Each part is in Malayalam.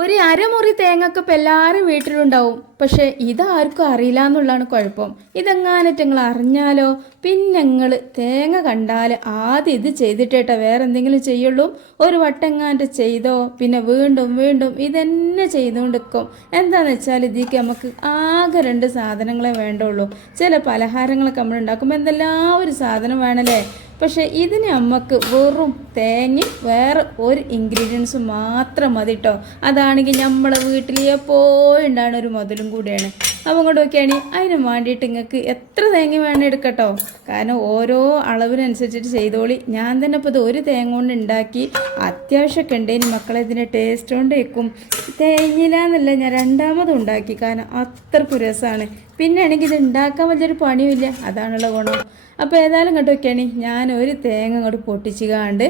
ഒരു അരമുറി തേങ്ങയൊക്കെ ഇപ്പം എല്ലാവരും വീട്ടിലുണ്ടാവും. പക്ഷേ ഇതാർക്കും അറിയില്ല എന്നുള്ളതാണ് കുഴപ്പം. ഇതെങ്ങാനിട്ട് നിങ്ങൾ അറിഞ്ഞാലോ? പിന്നെ നിങ്ങൾ തേങ്ങ കണ്ടാൽ ആദ്യം ഇത് ചെയ്തിട്ടേട്ടാ വേറെ എന്തെങ്കിലും ചെയ്യുള്ളൂ. ഒരു വട്ടെങ്ങാന്റെ ചെയ്തോ? പിന്നെ വീണ്ടും വീണ്ടും ഇതന്നെ ചെയ്തുകൊണ്ടിരിക്കും. എന്താണെന്ന് വെച്ചാൽ ഇതിക്ക് നമുക്ക് ആകെ രണ്ട് സാധനങ്ങളെ വേണ്ടുള്ളൂ. ചില പലഹാരങ്ങളൊക്കെ നമ്മൾ ഉണ്ടാക്കുമ്പോൾ എന്തെല്ലാം ഒരു സാധനം വേണമല്ലേ പക്ഷേ ഇതിന് നമുക്ക് വെറും തേങ്ങയും വേറെ ഒരു ഇൻഗ്രീഡിയൻസ് മാത്രം മതി കേട്ടോ അതാണെങ്കിൽ നമ്മളെ വീട്ടിൽ എപ്പോഴും ഉണ്ടാകുന്ന ഒരു മുതലും കൂടിയാണ്. അപ്പം ഇങ്ങോട്ട് നോക്കിയാണ് അതിന് വേണ്ടിയിട്ട് നിങ്ങൾക്ക് എത്ര തേങ്ങ വേണേ എടുക്കട്ടോ? കാരണം ഓരോ അളവിനനുസരിച്ചിട്ട് ചെയ്തോളി. ഞാൻ തന്നെ ഇപ്പോൾ ഇത് ഒരു തേങ്ങ കൊണ്ട് ഉണ്ടാക്കി അത്യാവശ്യമൊക്കെ ഉണ്ടെങ്കിൽ മക്കളെ ഇതിന്റെ ടേസ്റ്റ് കൊണ്ട് വെക്കും. തേങ്ങയില്ലാന്നല്ല ഞാൻ രണ്ടാമതും ഉണ്ടാക്കി. കാരണം അത്രക്കും രസമാണ് പിന്നെ ആണെങ്കിൽ ഇത് ഉണ്ടാക്കാൻ വലിയൊരു പണിയുമില്ല. അതാണുള്ള ഗുണം. അപ്പോൾ ഏതായാലും കേട്ടോ കെണി ഞാൻ ഒരു തേങ്ങ അങ്ങോട്ട് പൊട്ടിച്ച് കാണ്ട്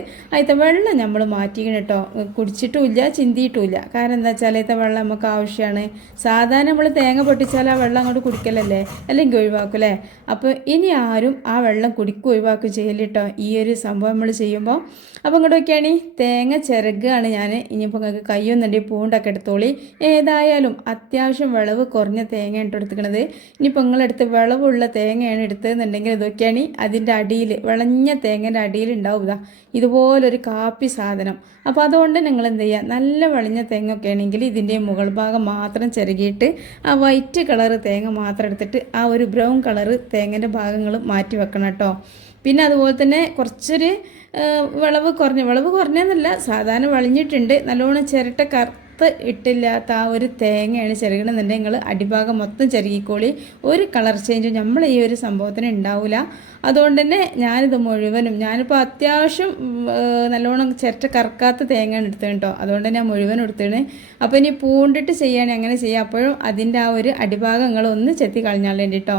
വെള്ളം നമ്മൾ മാറ്റിക്കണം കേട്ടോ കുടിച്ചിട്ടുമില്ല ചിന്തിയിട്ടുമില്ല. കാരണം എന്താ വെച്ചാൽ അതിലത്തെ വെള്ളം നമുക്ക് ആവശ്യമാണ് സാധാരണ നമ്മൾ തേങ്ങ പൊട്ടിച്ചാൽ ആ വെള്ളം അങ്ങോട്ട് കുടിക്കലല്ലേ? അല്ലെങ്കിൽ ഒഴിവാക്കും അല്ലേ അപ്പോൾ ഇനി ആരും ആ വെള്ളം കുടിക്കും ഒഴിവാക്കും ചെയ്യൽ കേട്ടോ ഈ ഒരു സംഭവം നമ്മൾ ചെയ്യുമ്പോൾ അപ്പോൾ ഇങ്ങോട്ട് നോക്കിയാണ് തേങ്ങ ചിരകുകയാണ് ഞാൻ. ഇനിയിപ്പോൾ നിങ്ങൾക്ക് കയ്യൊന്നുണ്ടെങ്കിൽ പൂണ്ടൊക്കെ എടുത്തോളി. ഏതായാലും അത്യാവശ്യം വിളവ് കുറഞ്ഞ തേങ്ങയാണ് കേട്ടോ എടുത്തുക്കണത്. ഇനിയിപ്പോൾ നിങ്ങളെടുത്ത് വിളവുള്ള തേങ്ങയാണ് എടുത്തതെന്നുണ്ടെങ്കിൽ ഇതൊക്കെയാണ് അതിന്റെ അടിയിൽ വിളഞ്ഞ തേങ്ങന്റെ അടിയിൽ ഉണ്ടാവുക ഇതുപോലൊരു കാപ്പി സാധനം. അപ്പോൾ അതുകൊണ്ട് നിങ്ങൾ എന്ത് ചെയ്യുക? നല്ല വിളഞ്ഞ തേങ്ങയൊക്കെ ആണെങ്കിൽ ഇതിന്റെ മുകൾ ഭാഗം മാത്രം ചെറുകിയിട്ട് ആ വൈറ്റ് കളറ് തേങ്ങ മാത്രം എടുത്തിട്ട് ആ ഒരു ബ്രൗൺ കളറ് തേങ്ങന്റെ ഭാഗങ്ങൾ മാറ്റി വെക്കണം കേട്ടോ. പിന്നെ അതുപോലെ തന്നെ കുറച്ചൊരു വിളവ് കുറഞ്ഞ വിളവ് കുറഞ്ഞെന്നല്ല സാധാരണ വളിഞ്ഞിട്ടുണ്ട്. നല്ലോണം ചിരട്ട കറുത്ത് ഇട്ടില്ലാത്ത ആ ഒരു തേങ്ങയാണ് ചെറുകണമെന്നുണ്ടെങ്കിൽ നിങ്ങൾ അടിഭാഗം മൊത്തം ചെറുകിക്കോളി. ഒരു കളർ ചേഞ്ചും നമ്മൾ ഈ ഒരു സംഭവത്തിന് ഉണ്ടാവില്ല അതുകൊണ്ട് തന്നെ ഞാനിത് മുഴുവനും ഞാനിപ്പോൾ അത്യാവശ്യം നല്ലോണം ചിരട്ട കറക്കാത്ത തേങ്ങയാണ് എടുത്തത് കേട്ടോ. അതുകൊണ്ട് ഞാൻ മുഴുവൻ എടുത്തേണ് അപ്പോൾ ഇനി പൂണ്ടിട്ട് ചെയ്യുകയാണെങ്കിൽ അങ്ങനെ ചെയ്യാം. അപ്പോഴും അതിന്റെ ആ ഒരു അടിഭാഗം നിങ്ങൾ ഒന്ന് ചെത്തി കളഞ്ഞാൽ വേണ്ടിട്ടോ.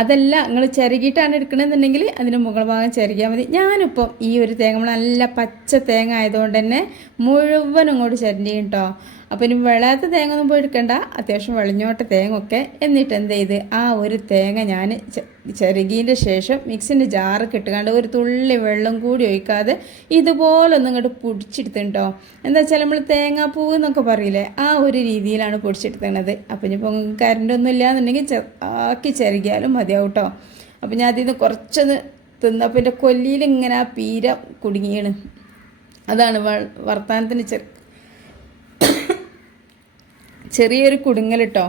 അതല്ല നിങ്ങൾ ചിരകിയിട്ടാണ് എടുക്കണമെന്നുണ്ടെങ്കിൽ അതിന് മുകൾ ഭാഗം ചിരകിയാൽ മതി. ഞാനിപ്പോൾ ഈ ഒരു തേങ്ങ നല്ല പച്ച തേങ്ങ ആയതുകൊണ്ട് തന്നെ മുഴുവൻ ഇങ്ങോട്ട് ചിരണ്ടി കേട്ടോ അപ്പോൾ ഇനി വെള്ളാത്ത തേങ്ങ ഒന്നും പോയി എടുക്കണ്ട. അത്യാവശ്യം വെളിഞ്ഞോട്ട തേങ്ങ ഒക്കെ എന്നിട്ട് എന്ത് ചെയ്ത് ആ ഒരു തേങ്ങ ഞാൻ ചെറുകിന്റെ ശേഷം മിക്സിന്റെ ജാറ് കിട്ടുകാണ്ട് ഒരു തുള്ളി വെള്ളം കൂടി ഒഴിക്കാതെ ഇതുപോലൊന്നും ഇങ്ങോട്ട് പൊടിച്ചെടുത്തിട്ടോ. എന്താ വെച്ചാൽ നമ്മൾ തേങ്ങാപ്പൂവ് എന്നൊക്കെ പറയില്ലേ ആ ഒരു രീതിയിലാണ് പൊടിച്ചെടുത്തത് അപ്പം ഇനിയിപ്പോൾ കറണ്ട് ഒന്നും ഇല്ലാന്നുണ്ടെങ്കിൽ ആക്കി ചെറുകിയാലും മതിയാവും കേട്ടോ അപ്പം ഞാൻ അതിൽ നിന്ന് കുറച്ചൊന്ന് തിന്നപ്പോൾ എന്റെ കൊല്ലിയിൽ ഇങ്ങനെ ആ പീര കുടുങ്ങിയാണ്. അതാണ് വർത്താനത്തിന് ചെറു ചെറിയൊരു കുടുങ്ങൽ കേട്ടോ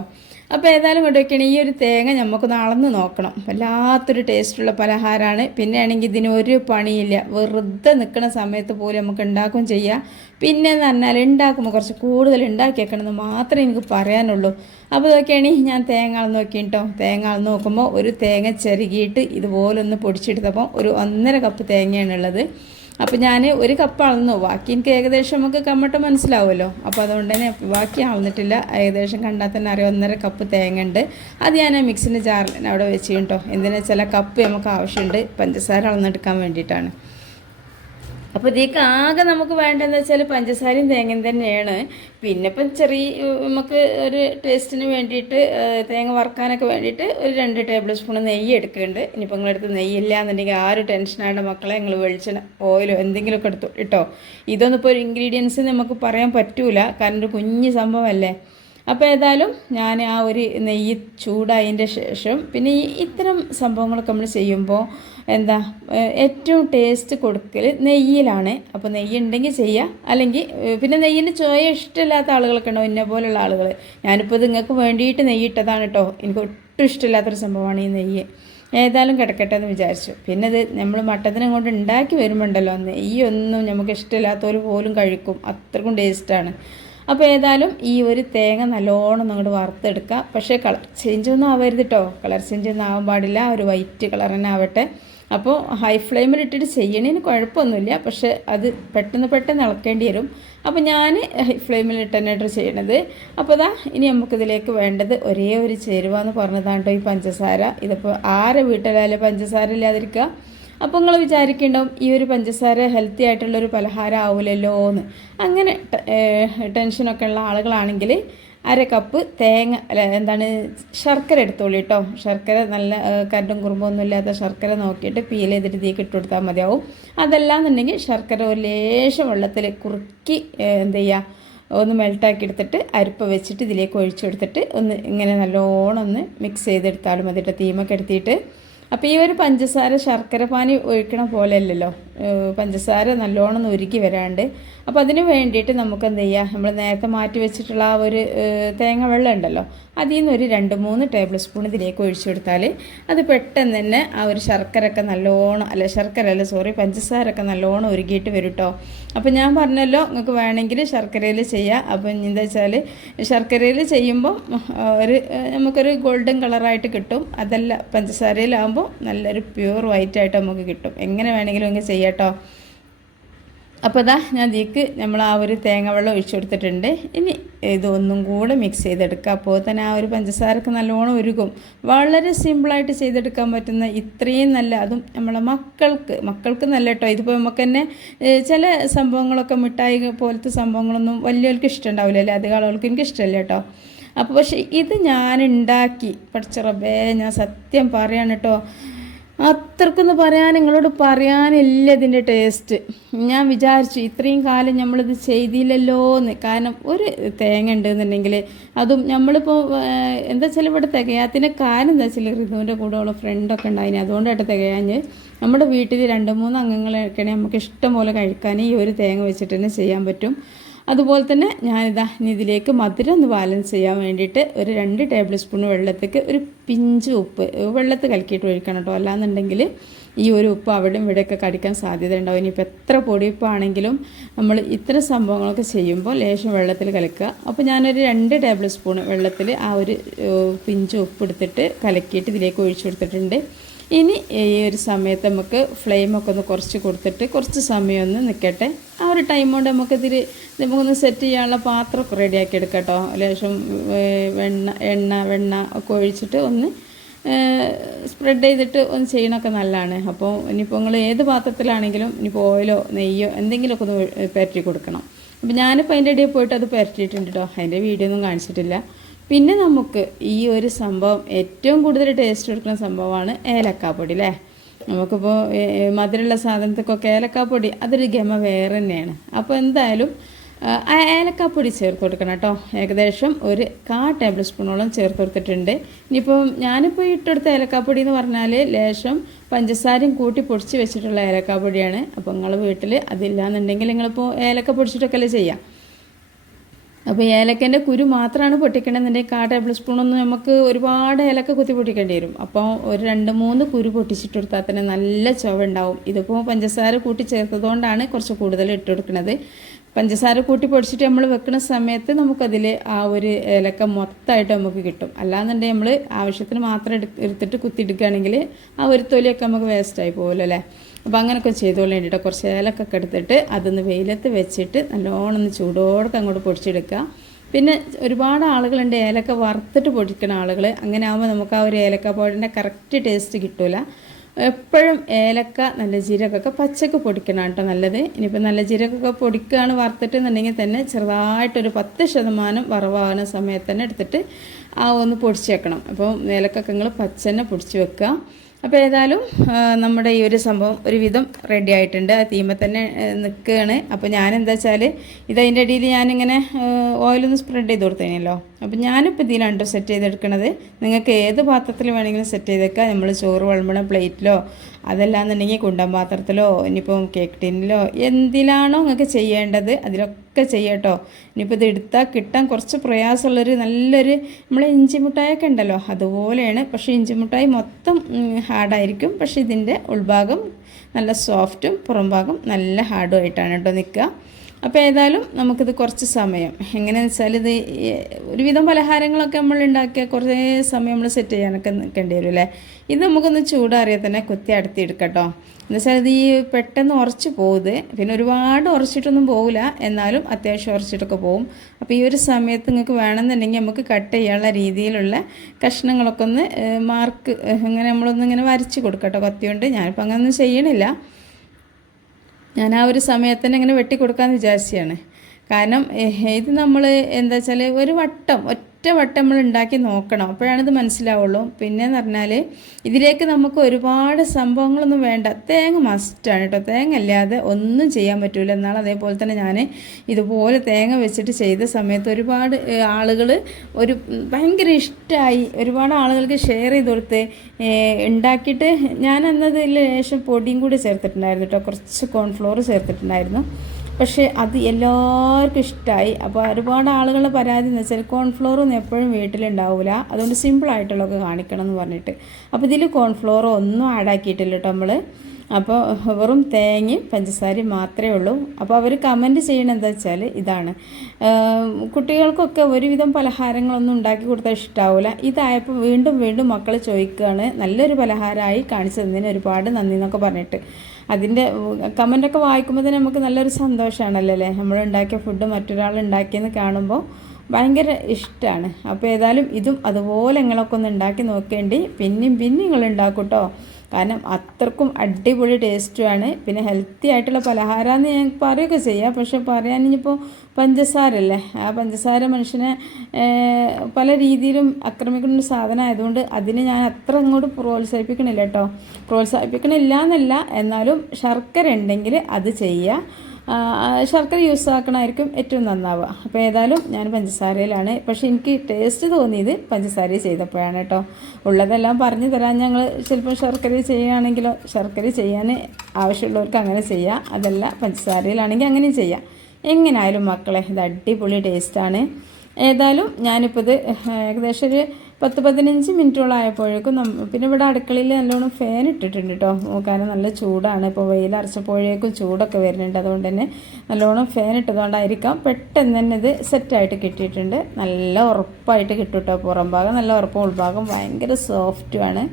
അപ്പോൾ ഏതായാലും കൊണ്ടുവയ്ക്കണേ ഈ ഒരു തേങ്ങ നമുക്കൊന്ന് അളന്ന് നോക്കണം. വല്ലാത്തൊരു ടേസ്റ്റുള്ള പലഹാരമാണ് പിന്നെ ആണെങ്കിൽ ഇതിന് ഒരു പണിയില്ല. വെറുതെ നിൽക്കുന്ന സമയത്ത് പോലും നമുക്ക് ഉണ്ടാക്കുകയും ചെയ്യാം. പിന്നെ എന്ന് പറഞ്ഞാൽ ഉണ്ടാക്കുമ്പോൾ കുറച്ച് കൂടുതൽ ഉണ്ടാക്കി വെക്കണമെന്ന് മാത്രമേ എനിക്ക് പറയാനുള്ളൂ. അപ്പോൾ ഇതൊക്കെയാണ് ഞാൻ തേങ്ങ അളന്ന് നോക്കിയിട്ടോ തേങ്ങ അളന്ന് നോക്കുമ്പോൾ ഒരു തേങ്ങ ചെറുകിയിട്ട് ഇതുപോലൊന്ന് പൊടിച്ചെടുത്തപ്പോൾ ഒരു ഒന്നര കപ്പ് തേങ്ങയാണ് ഉള്ളത് അപ്പോൾ ഞാൻ ഒരു കപ്പ് അളന്നു. ബാക്കി എനിക്ക് ഏകദേശം നമുക്ക് കമ്മട്ട് മനസ്സിലാവുമല്ലോ. അപ്പോൾ അതുകൊണ്ട് തന്നെ ബാക്കി അളന്നിട്ടില്ല ഏകദേശം കണ്ടാൽ തന്നെ അറിയാം ഒന്നര കപ്പ് തേങ്ങ ഉണ്ട് അത് ഞാൻ മിക്സിന്റെ ജാറിൽ അവിടെ വെച്ച് കേട്ടോ എന്തിനാ ചില കപ്പ് നമുക്ക് ആവശ്യമുണ്ട്. പഞ്ചസാര അളന്നെടുക്കാൻ വേണ്ടിയിട്ടാണ്. അപ്പോൾ ഇതിലേക്ക് ആകെ നമുക്ക് വേണ്ടതെന്ന് വെച്ചാൽ പഞ്ചസാരയും തേങ്ങയും തന്നെയാണ്. പിന്നെ ഇപ്പം ചെറിയ നമുക്ക് ഒരു ടേസ്റ്റിന് വേണ്ടിയിട്ട് തേങ്ങ വറുക്കാനൊക്കെ വേണ്ടിയിട്ട് ഒരു രണ്ട് ടേബിൾ സ്പൂൺ നെയ്യ് എടുക്കുന്നുണ്ട്. ഇനിയിപ്പോൾ നെയ്യ് നെയ്യില്ല എന്നുണ്ടെങ്കിൽ ആ ഒരു ടെൻഷനാണ് മക്കളെ. നിങ്ങൾ വെളിച്ചെണ്ണ ഓയിലോ എന്തെങ്കിലുമൊക്കെ എടുത്തു കേട്ടോ. ഇതൊന്നും ഇപ്പോൾ ഒരു ഇൻഗ്രീഡിയൻസ് നമുക്ക് പറയാൻ പറ്റൂല. കാരണം ഒരു കുഞ്ഞ് സംഭവമല്ലേ. അപ്പോൾ ഏതായാലും ഞാൻ ആ ഒരു നെയ്യ് ചൂടായതിന്റെ ശേഷം പിന്നെ ഇത്തരം സംഭവങ്ങളൊക്കെ നമ്മൾ ചെയ്യുമ്പോൾ എന്താ ഏറ്റവും ടേസ്റ്റ് കൊടുക്കൽ നെയ്യിലാണ്. അപ്പോൾ നെയ്യ് ഉണ്ടെങ്കിൽ ചെയ്യുക അല്ലെങ്കിൽ പിന്നെ നെയ്യിന് ചോയ ഇഷ്ടമില്ലാത്ത ആളുകളൊക്കെ ഉണ്ടാവും ഇന്ന പോലുള്ള ആളുകൾ ഞാനിപ്പോൾ ഇത് നിങ്ങൾക്ക് വേണ്ടിയിട്ട് നെയ്യ് ഇട്ടതാണ് കേട്ടോ എനിക്ക് ഒട്ടും ഇഷ്ടമില്ലാത്തൊരു സംഭവമാണ് ഈ നെയ്യ്. ഏതായാലും കിടക്കട്ടെ എന്ന് വിചാരിച്ചു. പിന്നെ ഇത് നമ്മൾ മട്ടത്തിനെ കൊണ്ട് ഉണ്ടാക്കി വരുമ്പോണ്ടല്ലോ നെയ്യൊന്നും നമുക്ക് ഇഷ്ടമില്ലാത്തവർ പോലും കഴിക്കും. അത്രക്കും ടേസ്റ്റാണ് അപ്പോൾ ഏതായാലും ഈ ഒരു തേങ്ങ നല്ലോണം അങ്ങോട്ട് വറുത്തെടുക്കുക പക്ഷേ കളർ ചേഞ്ച് ഒന്നും ആവരുത് കേട്ടോ കളർ ചേഞ്ച് ഒന്നും ആവാൻ പാടില്ല. ഒരു വൈറ്റ് കളർ തന്നെ ആവട്ടെ. അപ്പോൾ ഹൈ ഫ്ലെയിമിൽ ഇട്ടിട്ട് ചെയ്യണതിന് കുഴപ്പമൊന്നുമില്ല. പക്ഷേ അത് പെട്ടെന്ന് പെട്ടെന്ന് ഇളക്കേണ്ടി വരും. അപ്പോൾ ഞാൻ ഹൈ ഫ്ലെയിമിൽ ഇട്ടനായിട്ട് ചെയ്യണത്. അപ്പോൾ ഇതാ ഇനി നമുക്കിതിലേക്ക് വേണ്ടത് ഒരേ ഒരു ചേരുവ എന്ന് പറഞ്ഞതാണ് കേട്ടോ ഈ പഞ്ചസാര. ഇതിപ്പോൾ ആരെ വീട്ടിലായാലും പഞ്ചസാര ഇല്ലാതിരിക്കുക. അപ്പോൾ നിങ്ങൾ വിചാരിക്കേണ്ടാവും ഈ ഒരു പഞ്ചസാര ഹെൽത്തി ആയിട്ടുള്ളൊരു പലഹാരം ആവില്ലല്ലോ എന്ന് അങ്ങനെ ടെൻഷനൊക്കെ ഉള്ള ആളുകളാണെങ്കിൽ അര കപ്പ് തേങ്ങ അല്ല എന്താണ് ശർക്കര എടുത്തോളൂ കേട്ടോ ശർക്കര നല്ല കരണ്ടും കുറുമ്പൊന്നും ഇല്ലാത്ത ശർക്കര നോക്കിയിട്ട് പീൽ ചെയ്തിട്ട് തീക്ക് ഇട്ട് കൊടുത്താൽ മതിയാവും. അതല്ലാന്നുണ്ടെങ്കിൽ ശർക്കര ഒരു ലേശം വെള്ളത്തിൽ കുറുക്കി എന്ത് ചെയ്യുക ഒന്ന് മെൽട്ടാക്കി എടുത്തിട്ട് അരിപ്പ വെച്ചിട്ട് ഇതിലേക്ക് ഒഴിച്ചു കൊടുത്തിട്ട് ഒന്ന് ഇങ്ങനെ നല്ലോണം ഒന്ന് മിക്സ് ചെയ്തെടുത്താലും മതി കേട്ടോ തീമൊക്കെ എടുത്തിട്ട്. അപ്പോൾ ഈ ഒരു പഞ്ചസാര ശർക്കര പാനി ഒഴിക്കണ പോലെ അല്ലല്ലോ പഞ്ചസാര നല്ലോണം ഉരുക്കി വരാണ്ട്. അപ്പോൾ അതിന് വേണ്ടിയിട്ട് നമുക്ക് എന്ത് ചെയ്യാം നമ്മൾ നേരത്തെ മാറ്റി വെച്ചിട്ടുള്ള ആ ഒരു തേങ്ങ വെള്ളം ഉണ്ടല്ലോ. അതിൽ നിന്ന് ഒരു രണ്ട് മൂന്ന് ടേബിൾ സ്പൂൺ ഇതിലേക്ക് ഒഴിച്ചു കൊടുത്താൽ അത് പെട്ടെന്ന് തന്നെ ആ ഒരു ശർക്കര ഒക്കെ നല്ലോണം അല്ല ശർക്കര അല്ല സോറി പഞ്ചസാര ഒക്കെ നല്ലോണം ഒരുക്കിയിട്ട് വരും കേട്ടോ അപ്പോൾ ഞാൻ പറഞ്ഞല്ലോ നിങ്ങൾക്ക് വേണമെങ്കിൽ ശർക്കരയിൽ ചെയ്യാം. അപ്പം എന്താ വെച്ചാൽ ശർക്കരയിൽ ചെയ്യുമ്പോൾ ഒരു നമുക്കൊരു ഗോൾഡൻ കളറായിട്ട് കിട്ടും. അതല്ല പഞ്ചസാരയിലാകുമ്പോൾ നല്ലൊരു പ്യൂർ വൈറ്റായിട്ട് നമുക്ക് കിട്ടും. എങ്ങനെ വേണമെങ്കിലും നിങ്ങൾക്ക് ചെയ്യാം കേട്ടോ അപ്പോൾ ഇതാ ഞാൻ ഇതിക്ക് നമ്മൾ ആ ഒരു തേങ്ങ വെള്ളം ഒഴിച്ചു കൊടുത്തിട്ടുണ്ട് ഇനി ഇതൊന്നും കൂടെ മിക്സ് ചെയ്തെടുക്കുക അപ്പോൾ തന്നെ ആ ഒരു പഞ്ചസാരക്ക് നല്ലോണം ഒരുക്കും വളരെ സിമ്പിളായിട്ട് ചെയ്തെടുക്കാൻ പറ്റുന്ന ഇത്രയും നല്ല അതും നമ്മളെ മക്കൾക്ക് മക്കൾക്ക് നല്ല കേട്ടോ ഇതിപ്പോൾ നമുക്ക് തന്നെ ചില സംഭവങ്ങളൊക്കെ മിഠായി പോലത്തെ സംഭവങ്ങളൊന്നും വലിയവർക്ക് ഇഷ്ടമുണ്ടാവില്ല അല്ലേ അധികം ആളുകൾക്ക് എനിക്ക് ഇഷ്ടമല്ല കേട്ടോ അപ്പോൾ പക്ഷേ ഇത് ഞാൻ ഉണ്ടാക്കി പഠിച്ച റബ്ബേ ഞാൻ സത്യം പറയാണ് കേട്ടോ അത്രക്കൊന്ന് പറയാൻ നിങ്ങളോട് പറയാനില്ല ഇതിന്റെ ടേസ്റ്റ് ഞാൻ വിചാരിച്ചു ഇത്രയും കാലം നമ്മളിത് ചെയ്തില്ലല്ലോ എന്ന് കാരണം ഒരു തേങ്ങ ഉണ്ടെന്നുണ്ടെങ്കിൽ അതും നമ്മളിപ്പോൾ എന്താ വെച്ചാൽ ഇവിടെ തികയാത്തിന്റെ കാലം എന്താ വെച്ചാൽ ഋതുവിന്റെ കൂടെ ഉള്ള ഫ്രണ്ടൊക്കെ ഉണ്ടായിന്. അതുകൊണ്ടായിട്ട് തികയാഞ്ഞ്. നമ്മുടെ വീട്ടിൽ രണ്ട് മൂന്ന് അംഗങ്ങളൊക്കെയാണെങ്കിൽ നമുക്ക് ഇഷ്ടം പോലെ കഴിക്കാൻ ഈ ഒരു തേങ്ങ വെച്ചിട്ട് തന്നെ ചെയ്യാൻ പറ്റും. അതുപോലെ തന്നെ ഞാനിതാ ഇനി ഇതിലേക്ക് മധുരം ഒന്ന് ബാലൻസ് ചെയ്യാൻ വേണ്ടിയിട്ട് ഒരു രണ്ട് ടേബിൾ സ്പൂൺ വെള്ളത്തേക്ക് ഒരു പിഞ്ച് ഉപ്പ് വെള്ളത്ത് കലക്കിയിട്ട് ഒഴിക്കണം കേട്ടോ. അല്ലാന്നുണ്ടെങ്കിൽ ഈ ഒരു ഉപ്പ് അവിടെയും ഇവിടെയൊക്കെ കടിക്കാൻ സാധ്യത ഉണ്ടാവും. ഇനിയിപ്പോൾ എത്ര പൊടിയുപ്പാണെങ്കിലും നമ്മൾ ഇത്തരം സംഭവങ്ങളൊക്കെ ചെയ്യുമ്പോൾ ലേശം വെള്ളത്തിൽ കലക്കുക. അപ്പോൾ ഞാനൊരു രണ്ട് ടേബിൾ സ്പൂൺ വെള്ളത്തിൽ ആ ഒരു പിഞ്ച് ഉപ്പ് എടുത്തിട്ട് കലക്കിയിട്ട് ഇതിലേക്ക് ഒഴിച്ചു കൊടുത്തിട്ടുണ്ട്. ഇനി ഈ ഒരു സമയത്ത് നമുക്ക് ഫ്ലെയിമൊക്കെ ഒന്ന് കുറച്ച് കൊടുത്തിട്ട് കുറച്ച് സമയം ഒന്ന് നിൽക്കട്ടെ ആ ഒരു ടൈം കൊണ്ട് നമുക്കിതിൽ നമുക്കൊന്ന് സെറ്റ് ചെയ്യാനുള്ള പാത്രമൊക്കെ റെഡിയാക്കി എടുക്കാം കേട്ടോ ലേശം വെണ്ണ എണ്ണ വെണ്ണ ഒക്കെ ഒഴിച്ചിട്ട് ഒന്ന് സ്പ്രെഡ് ചെയ്തിട്ട് ഒന്ന് ചെയ്യണമൊക്കെ നല്ലതാണ്. അപ്പോൾ ഇനിയിപ്പോൾ നിങ്ങൾ ഏത് പാത്രത്തിലാണെങ്കിലും ഇനിയിപ്പോൾ ഓയിലോ നെയ്യോ എന്തെങ്കിലുമൊക്കെ ഒന്ന് പുരട്ടി കൊടുക്കണം. അപ്പോൾ ഞാനിപ്പോൾ അതിന്റെ ഇടയിൽ പോയിട്ട് അത് പുരട്ടിയിട്ടുണ്ട് കേട്ടോ അതിന്റെ വീഡിയോ ഒന്നും കാണിച്ചിട്ടില്ല. പിന്നെ നമുക്ക് ഈ ഒരു സംഭവം ഏറ്റവും കൂടുതൽ ടേസ്റ്റ് കൊടുക്കുന്ന സംഭവമാണ് ഏലക്കാപ്പൊടി അല്ലേ നമുക്കിപ്പോൾ മധുരമുള്ള സാധനത്തിക്കൊക്കെ ഏലക്കാപ്പൊടി അതൊരു ഗമ വേറെ തന്നെയാണ്. അപ്പോൾ എന്തായാലും ഏലക്കാപ്പൊടി ചേർത്ത് കൊടുക്കണം കേട്ടോ ഏകദേശം ഒരു കാ ടേബിൾ സ്പൂണോളം ചേർത്ത് കൊടുത്തിട്ടുണ്ട്. ഇനിയിപ്പം ഞാനിപ്പോൾ ഇട്ടെടുത്ത ഏലക്കാപ്പൊടി എന്ന് പറഞ്ഞാൽ ലേശം പഞ്ചസാരയും കൂട്ടി പൊടിച്ച് വെച്ചിട്ടുള്ള ഏലക്കാപ്പൊടിയാണ്. അപ്പോൾ നിങ്ങൾ വീട്ടിൽ അതില്ലാന്നുണ്ടെങ്കിൽ നിങ്ങളിപ്പോൾ ഏലക്ക പൊടിച്ചിട്ടൊക്കെ അല്ലേ ചെയ്യാം? അപ്പോൾ ഏലക്കന്റെ കുരു മാത്രമാണ് പൊട്ടിക്കണമെന്നുണ്ടെങ്കിൽ കാ ടേബിൾ സ്പൂണൊന്നും നമുക്ക് ഒരുപാട് ഏലക്ക കുത്തി പൊട്ടിക്കേണ്ടി വരും. അപ്പോൾ ഒരു രണ്ട് മൂന്ന് കുരു പൊട്ടിച്ചിട്ട് കൊടുത്താൽ തന്നെ നല്ല ചുവ ഉണ്ടാവും ഇതിപ്പോൾ പഞ്ചസാര കൂട്ടി ചേർത്തതുകൊണ്ടാണ് കുറച്ച് കൂടുതൽ ഇട്ട് കൊടുക്കുന്നത് പഞ്ചസാര കൂട്ടി പൊടിച്ചിട്ട് നമ്മൾ വെക്കുന്ന സമയത്ത് നമുക്കതിൽ ആ ഒരു ഏലക്ക മൊത്തമായിട്ട് നമുക്ക് കിട്ടും. അല്ലാന്നുണ്ടെങ്കിൽ നമ്മൾ ആവശ്യത്തിന് മാത്രം എടുത്തിട്ട് കുത്തിയെടുക്കുകയാണെങ്കിൽ ആ ഒരു തൊലിയൊക്കെ നമുക്ക് വേസ്റ്റായി പോകുമല്ലോ അല്ലേ? അപ്പോൾ അങ്ങനെയൊക്കെ ചെയ്തോളാം വേണ്ടിയിട്ട് കുറച്ച് ഏലക്കൊക്കെ എടുത്തിട്ട് അതൊന്ന് വെയിലത്ത് വെച്ചിട്ട് നല്ലോണം ഒന്ന് ചൂടോടൊക്കെ അങ്ങോട്ട് പൊടിച്ചെടുക്കുക. പിന്നെ ഒരുപാട് ആളുകളുണ്ട് ഏലക്ക വറുത്തിട്ട് പൊടിക്കുന്ന ആളുകൾ അങ്ങനെ ആകുമ്പോൾ നമുക്ക് ആ ഒരു ഏലക്ക പൗഡറിന്റെ കറക്റ്റ് ടേസ്റ്റ് കിട്ടില്ല എപ്പോഴും ഏലക്ക നല്ല ജീരകമൊക്കെ പച്ചക്ക് പൊടിക്കണം കേട്ടോ നല്ലത്. ഇനിയിപ്പോൾ നല്ല ജീരകമൊക്കെ പൊടിക്കുകയാണ് വറുത്തിട്ടെന്നുണ്ടെങ്കിൽ തന്നെ ചെറുതായിട്ടൊരു പത്ത് ശതമാനം വറവാകുന്ന സമയത്ത് തന്നെ എടുത്തിട്ട് ആ ഒന്ന് പൊടിച്ച് വെക്കണം അപ്പോൾ ഏലക്കൊക്കെ നിങ്ങൾ പച്ചന്നെ പൊടിച്ച് വെക്കുക. അപ്പോൾ ഏതായാലും നമ്മുടെ ഈ ഒരു സംഭവം ഒരുവിധം റെഡി ആയിട്ടുണ്ട്. ആ തീമ തന്നെ നിൽക്കുകയാണ്. അപ്പോൾ ഞാൻ എന്താ വെച്ചാൽ ഇതതിന്റെ ഇടയിൽ ഞാനിങ്ങനെ ഓയിലൊന്ന് സ്പ്രെഡ് ചെയ്ത് കൊടുത്തേനല്ലോ. അപ്പോൾ ഞാനിപ്പോൾ ഇതിലാണ് സെറ്റ് ചെയ്തെടുക്കണത്. നിങ്ങൾക്ക് ഏത് പാത്രത്തിൽ വേണമെങ്കിലും സെറ്റ് ചെയ്തേക്കാം. നമ്മൾ ചോറ് വിളമ്പണ പ്ലേറ്റിലോ അതല്ലാന്നുണ്ടെങ്കിൽ കുണ്ടൻ പാത്രത്തിലോ ഇനിയിപ്പം കേക്ക് ടിന്നിലോ എന്തിലാണോ നിങ്ങൾക്ക് ചെയ്യേണ്ടത് അതിലൊക്കെ ചെയ്യട്ടോ ഇനിയിപ്പോൾ ഇത് എടുത്താൽ കിട്ടാൻ കുറച്ച് പ്രയാസമുള്ളൊരു നല്ലൊരു നമ്മൾ ഇഞ്ചി മിഠായൊക്കെ ഉണ്ടല്ലോ അതുപോലെയാണ്. പക്ഷേ ഇഞ്ചി മിഠായി മൊത്തം ഹാർഡായിരിക്കും പക്ഷേ ഇതിന്റെ ഉൾഭാഗം നല്ല സോഫ്റ്റും പുറംഭാഗം നല്ല ഹാർഡും ആയിട്ടാണ് കേട്ടോ നിൽക്കുക. അപ്പോൾ ഏതായാലും നമുക്കിത് കുറച്ച് സമയം. എങ്ങനെയാണെന്ന് വെച്ചാൽ ഇത് ഒരുവിധം പലഹാരങ്ങളൊക്കെ നമ്മൾ ഉണ്ടാക്കിയ കുറേ സമയം നമ്മൾ സെറ്റ് ചെയ്യാനൊക്കെ നിൽക്കേണ്ടി വരും അല്ലേ? ഇത് നമുക്കൊന്ന് ചൂടാറിയാൽ തന്നെ കുത്തി അടുത്തിയെടുക്കട്ടോ. എന്ന് വെച്ചാൽ ഇത് ഈ പെട്ടെന്ന് ഉറച്ച് പോകുന്നത് പിന്നെ ഒരുപാട് ഉറച്ചിട്ടൊന്നും പോകില്ല എന്നാലും അത്യാവശ്യം ഉറച്ചിട്ടൊക്കെ പോകും അപ്പോൾ ഈ ഒരു സമയത്ത് നിങ്ങൾക്ക് വേണമെന്നുണ്ടെങ്കിൽ നമുക്ക് കട്ട് ചെയ്യാനുള്ള രീതിയിലുള്ള കഷ്ണങ്ങളൊക്കെ ഒന്ന് മാർക്ക് ഇങ്ങനെ നമ്മളൊന്ന് ഇങ്ങനെ വരച്ച് കൊടുക്കട്ടോ. കത്തിയുണ്ട് ഞാനിപ്പോൾ അങ്ങനെയൊന്നും ചെയ്യണില്ല. ഞാൻ ആ ഒരു സമയത്ത് തന്നെ ഇങ്ങനെ വെട്ടിക്കൊടുക്കാമെന്ന് വിചാരിച്ചതാണ്. കാരണം ഇത് നമ്മൾ എന്താ വെച്ചാൽ ഒരു വട്ടം ഒറ്റ വട്ടം നമ്മൾ ഉണ്ടാക്കി നോക്കണം. അപ്പോഴാണ് ഇത് മനസ്സിലാവുള്ളൂ. പിന്നെന്ന് പറഞ്ഞാൽ ഇതിലേക്ക് നമുക്ക് ഒരുപാട് സംഭവങ്ങളൊന്നും വേണ്ട. തേങ്ങ മസ്റ്റാണ് കേട്ടോ തേങ്ങ അല്ലാതെ ഒന്നും ചെയ്യാൻ പറ്റില്ല എന്നാൽ അതേപോലെ തന്നെ ഞാൻ ഇതുപോലെ തേങ്ങ വെച്ചിട്ട് ചെയ്ത സമയത്ത് ഒരുപാട് ആളുകൾ ഒരു ഭയങ്കര ഇഷ്ടമായി ഒരുപാട് ആളുകൾക്ക് ഷെയർ ചെയ്ത് കൊടുത്ത് ഉണ്ടാക്കിയിട്ട് ഞാൻ അന്നതിൽ ശേഷം പൊടിയും കൂടി ചേർത്തിട്ടുണ്ടായിരുന്നു കേട്ടോ കുറച്ച് കോൺഫ്ലോർ ചേർത്തിട്ടുണ്ടായിരുന്നു. പക്ഷേ അത് എല്ലാവർക്കും ഇഷ്ടമായി അപ്പോൾ ഒരുപാട് ആളുകളുടെ പരാതി എന്ന് വെച്ചാൽ കോൺഫ്ലോറൊന്നും എപ്പോഴും വീട്ടിലുണ്ടാവില്ല അതുകൊണ്ട് സിമ്പിളായിട്ടുള്ളതൊക്കെ കാണിക്കണം എന്ന് പറഞ്ഞിട്ട്. അപ്പോൾ ഇതിൽ കോൺഫ്ലോർ ഒന്നും ആഡാക്കിയിട്ടില്ല കേട്ടോ നമ്മൾ അപ്പോൾ വെറും തേങ്ങയും പഞ്ചസാരയും മാത്രമേ ഉള്ളൂ. അപ്പോൾ അവർ കമന്റ് ചെയ്യണത് എന്താ വെച്ചാൽ ഇതാണ്. കുട്ടികൾക്കൊക്കെ ഒരുവിധം പലഹാരങ്ങളൊന്നും ഉണ്ടാക്കി കൊടുത്താൽ ഇഷ്ടാവില്ല ഇതായപ്പോൾ വീണ്ടും വീണ്ടും മക്കൾ ചോദിക്കുകയാണ് നല്ലൊരു പലഹാരമായി കാണിച്ചു തന്നതിന് ഒരുപാട് നന്ദി എന്നൊക്കെ പറഞ്ഞിട്ട്. അതിന്റെ കമന്റൊക്കെ വായിക്കുമ്പോൾ തന്നെ നമുക്ക് നല്ലൊരു സന്തോഷമാണല്ലോ അല്ലേ? നമ്മൾ ഉണ്ടാക്കിയ ഫുഡ് മറ്റൊരാൾ ഉണ്ടാക്കിയെന്ന് കാണുമ്പോൾ ഭയങ്കര ഇഷ്ടമാണ് അപ്പോൾ ഏതായാലും ഇതും അതുപോലെ നിങ്ങളൊക്കെ ഒന്ന് ഉണ്ടാക്കി നോക്കേണ്ടി പിന്നെയും പിന്നെ നിങ്ങൾ ഉണ്ടാക്കൂട്ടോ കേട്ടോ കാരണം അത്രക്കും അടിപൊളി ടേസ്റ്റുമാണ് പിന്നെ ഹെൽത്തി ആയിട്ടുള്ള പലഹാരമെന്ന് ഞാൻ പറയുകയൊക്കെ ചെയ്യാം. പക്ഷെ പറയാൻ ഇനിയിപ്പോൾ പഞ്ചസാരല്ലേ ആ പഞ്ചസാര മനുഷ്യനെ പല രീതിയിലും ആക്രമിക്കുന്ന ഒരു സാധനം ആയതുകൊണ്ട് അതിനെ ഞാൻ അത്ര അങ്ങോട്ട് പ്രോത്സാഹിപ്പിക്കണില്ല കേട്ടോ. പ്രോത്സാഹിപ്പിക്കണില്ല എന്നല്ല. എന്നാലും ശർക്കര ഉണ്ടെങ്കിൽ അത് ചെയ്യുക. ശർക്കര യൂസ് ആക്കണമായിരിക്കും ഏറ്റവും നന്നാവുക. അപ്പോൾ ഏതായാലും ഞാൻ പഞ്ചസാരയിലാണ്. പക്ഷേ എനിക്ക് ടേസ്റ്റ് തോന്നിയത് പഞ്ചസാര ചെയ്തപ്പോഴാണ് കേട്ടോ. ഉള്ളതെല്ലാം പറഞ്ഞു തരാൻ ഞങ്ങൾ ചിലപ്പോൾ ശർക്കര ചെയ്യുകയാണെങ്കിലോ ശർക്കര ചെയ്യാൻ ആവശ്യമുള്ളവർക്ക് അങ്ങനെ ചെയ്യാം. അതല്ല പഞ്ചസാരയിലാണെങ്കിൽ അങ്ങനെയും ചെയ്യാം. എങ്ങനെയായാലും മക്കളെ ഇത് അടിപൊളി ടേസ്റ്റാണ് ഏതായാലും ഞാനിപ്പോൾ ഇത് ഏകദേശം ഒരു പത്ത് പതിനഞ്ച് മിനിറ്റോളം ആയപ്പോഴേക്കും നമ്മ പിന്നെ ഇവിടെ അടുക്കളയിൽ നല്ലോണം ഫാൻ ഇട്ടിട്ടുണ്ട് കേട്ടോ കാരണം നല്ല ചൂടാണ്. ഇപ്പോൾ വെയിലറച്ചപ്പോഴേക്കും ചൂടൊക്കെ വരുന്നുണ്ട്. അതുകൊണ്ട് തന്നെ നല്ലോണം ഫാൻ ഇട്ടതുകൊണ്ടായിരിക്കാം പെട്ടെന്ന് തന്നെ ഇത് സെറ്റായിട്ട് കിട്ടിയിട്ടുണ്ട്. നല്ല ഉറപ്പായിട്ട് കിട്ടും കേട്ടോ പുറം ഭാഗം നല്ല ഉറപ്പും ഉൾഭാഗം ഭയങ്കര സോഫ്റ്റുമാണ്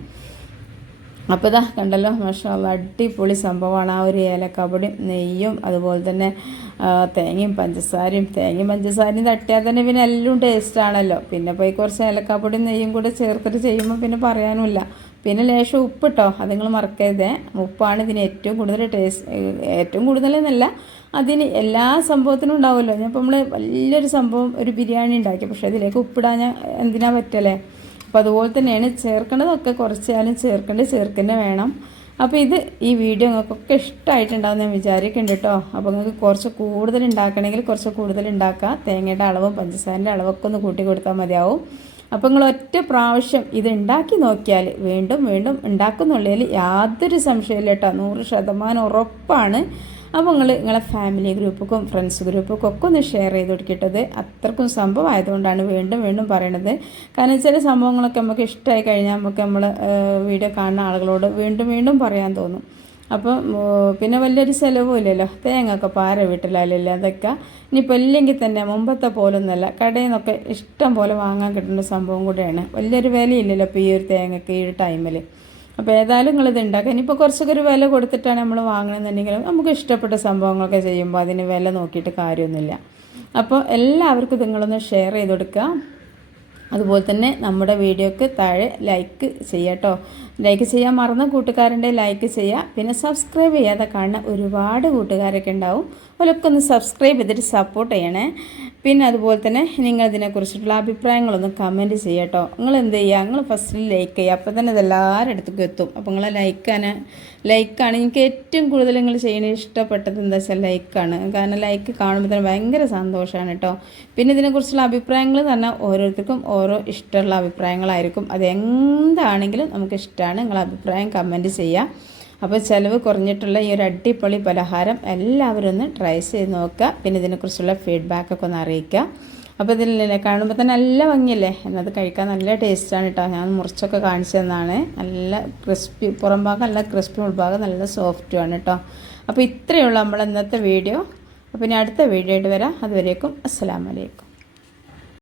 അപ്പോൾ ഇതാ കണ്ടല്ലോ മാഷാല്ല അടിപൊളി സംഭവമാണ്. ആ ഒരു ഏലക്കപടി നെയ്യും അതുപോലെ തന്നെ തേങ്ങയും പഞ്ചസാരയും. തേങ്ങയും പഞ്ചസാരയും തട്ടിയാൽ തന്നെ പിന്നെ എല്ലാം ടേസ്റ്റ് ആണല്ലോ. പിന്നെ പോയി കുറച്ച് ഏലക്കാപ്പൊടിയും നെയ്യും കൂടെ ചേർത്തിട്ട് ചെയ്യുമ്പോൾ പിന്നെ പറയാനുമില്ല. പിന്നെ ലേശം ഉപ്പിട്ടോ അത് നിങ്ങൾ മറക്കരുതേ. ഉപ്പാണ് ഇതിന് ഏറ്റവും കൂടുതൽ ടേസ്റ്റ് ഏറ്റവും കൂടുതൽ കൂടുതലെന്നല്ല അതിന് എല്ലാ സംഭവത്തിനും ഉണ്ടാവുമല്ലോ. ഞാൻ ഇപ്പോൾ നമ്മൾ വലിയൊരു സംഭവം ഒരു ബിരിയാണി ഉണ്ടാക്കി. പക്ഷേ അതിലേക്ക് ഉപ്പിടാൻ ഞാൻ എന്തിനാ പറ്റല്ലേ? അപ്പോൾ അതുപോലെ തന്നെയാണ് ചേർക്കേണ്ടതൊക്കെ കുറച്ചാലും ചേർക്കേണ്ടത് ചേർക്കുന്നത് വേണം. അപ്പോൾ ഇത് ഈ വീഡിയോ നിങ്ങൾക്കൊക്കെ ഇഷ്ടമായിട്ടുണ്ടാവും ഞാൻ വിചാരിക്കുന്നുണ്ട് കേട്ടോ അപ്പോൾ നിങ്ങൾക്ക് കുറച്ച് കൂടുതൽ ഉണ്ടാക്കണമെങ്കിൽ കുറച്ച് കൂടുതൽ ഉണ്ടാക്കുക തേങ്ങയുടെ അളവും പഞ്ചസാരന്റെ അളവൊക്കെ ഒന്ന് കൂട്ടി കൊടുത്താൽ മതിയാവും. അപ്പോൾ നിങ്ങൾ ഒറ്റ പ്രാവശ്യം ഇത് ഉണ്ടാക്കി നോക്കിയാൽ വീണ്ടും വീണ്ടും ഉണ്ടാക്കുന്നുള്ളതിൽ യാതൊരു സംശയമില്ല കേട്ടോ നൂറ് ശതമാനം ഉറപ്പാണ്. അപ്പോൾ നിങ്ങൾ നിങ്ങളെ ഫാമിലി ഗ്രൂപ്പുക്കും ഫ്രണ്ട്സ് ഗ്രൂപ്പുക്കും ഒക്കെ ഒന്ന് ഷെയർ ചെയ്ത് കൊടുക്കട്ടത്. അത്രക്കും സംഭവം ആയതുകൊണ്ടാണ് വീണ്ടും വീണ്ടും പറയണത്. കാരണം ചില സംഭവങ്ങളൊക്കെ നമുക്ക് ഇഷ്ടമായി കഴിഞ്ഞാൽ നമുക്ക് നമ്മൾ വീഡിയോ കാണുന്ന ആളുകളോട് വീണ്ടും വീണ്ടും പറയാൻ തോന്നും. അപ്പം പിന്നെ വലിയൊരു ചിലവും ഇല്ലല്ലോ. തേങ്ങയൊക്കെ പാര വീട്ടിലല്ലല്ലോ അതൊക്കെ. ഇനിയിപ്പോൾ ഇല്ലെങ്കിൽ തന്നെ മുമ്പത്തെ പോലൊന്നുമല്ല കടയിൽ നിന്നൊക്കെ ഇഷ്ടം പോലെ വാങ്ങാൻ കിട്ടുന്ന സംഭവം കൂടെയാണ്. വലിയൊരു വിലയില്ലല്ലോ ഇപ്പോൾ ഈ ഒരു തേങ്ങയ്ക്ക് ഈ ഒരു ടൈമിൽ അപ്പോൾ ഏതായാലും നിങ്ങളിത് ഉണ്ടാക്കുക. ഇനിയിപ്പോൾ കുറച്ചൊക്കെ ഒരു വില കൊടുത്തിട്ടാണ് നമ്മൾ വാങ്ങണമെന്നുണ്ടെങ്കിലും നമുക്ക് ഇഷ്ടപ്പെട്ട സംഭവങ്ങളൊക്കെ ചെയ്യുമ്പോൾ അതിന് വില നോക്കിയിട്ട് കാര്യമൊന്നുമില്ല. അപ്പോൾ എല്ലാവർക്കും നിങ്ങളൊന്ന് ഷെയർ ചെയ്ത് കൊടുക്കുക. അതുപോലെ തന്നെ നമ്മുടെ വീഡിയോക്ക് താഴെ ലൈക്ക് ചെയ്യുക കേട്ടോ ലൈക്ക് ചെയ്യാൻ മറന്ന കൂട്ടുകാരുണ്ട് ലൈക്ക് ചെയ്യുക. പിന്നെ സബ്സ്ക്രൈബ് ചെയ്യാതെ കാണുന്ന ഒരുപാട് കൂട്ടുകാരൊക്കെ ഉണ്ടാവും. അവരൊക്കെ ഒന്ന് സബ്സ്ക്രൈബ് ചെയ്തിട്ട് സപ്പോർട്ട് ചെയ്യണേ. പിന്നെ അതുപോലെ തന്നെ നിങ്ങൾ ഇതിനെക്കുറിച്ചിട്ടുള്ള അഭിപ്രായങ്ങളൊന്ന് കമന്റ് ചെയ്യുക കേട്ടോ നിങ്ങൾ എന്ത് ചെയ്യുക നിങ്ങൾ ഫസ്റ്റിൽ ലൈക്ക് ചെയ്യുക. അപ്പോൾ തന്നെ ഇത് എല്ലാവരുടെ അടുത്തേക്കും എത്തും. അപ്പോൾ നിങ്ങളെ ലൈക്കാണ് ലൈക്കാണ് എനിക്ക് ഏറ്റവും കൂടുതൽ നിങ്ങൾ ചെയ്യണ ഇഷ്ടപ്പെട്ടത് എന്താ വെച്ചാൽ ലൈക്കാണ് കാരണം ലൈക്ക് കാണുമ്പോൾ തന്നെ ഭയങ്കര സന്തോഷമാണ് കേട്ടോ പിന്നെ ഇതിനെക്കുറിച്ചുള്ള അഭിപ്രായങ്ങൾ തന്നെ ഓരോരുത്തർക്കും ഓരോ ഇഷ്ടമുള്ള അഭിപ്രായങ്ങളായിരിക്കും. അത് എന്താണെങ്കിലും നമുക്ക് ഇഷ്ടമാണ്. നിങ്ങൾ അഭിപ്രായം കമന്റ് ചെയ്യുക. അപ്പോൾ ചിലവ് കുറഞ്ഞിട്ടുള്ള ഈ ഒരു അടിപൊളി പലഹാരം എല്ലാവരും ഒന്ന് ട്രൈ ചെയ്ത് നോക്കുക. പിന്നെ ഇതിനെക്കുറിച്ചുള്ള ഫീഡ്ബാക്ക് ഒക്കെ ഒന്ന് അറിയിക്കുക. അപ്പോൾ ഇതിൽ കാണുമ്പോൾ തന്നെ നല്ല ഭംഗിയല്ലേ? എന്നത് കഴിക്കാൻ നല്ല ടേസ്റ്റാണ് കേട്ടോ ഞാൻ മുറിച്ചൊക്കെ കാണിച്ചു തന്നാണ്. നല്ല ക്രിസ്പി പുറം ഭാഗം നല്ല ക്രിസ്പി ഉൾഭാഗം നല്ല സോഫ്റ്റുമാണ് കേട്ടോ അപ്പോൾ ഇത്രയേ ഉള്ളൂ നമ്മൾ ഇന്നത്തെ വീഡിയോ അപ്പോൾ ഇനി അടുത്ത വീഡിയോ ആയിട്ട് വരാം. അതുവരേക്കും അസ്സലാമലൈക്കും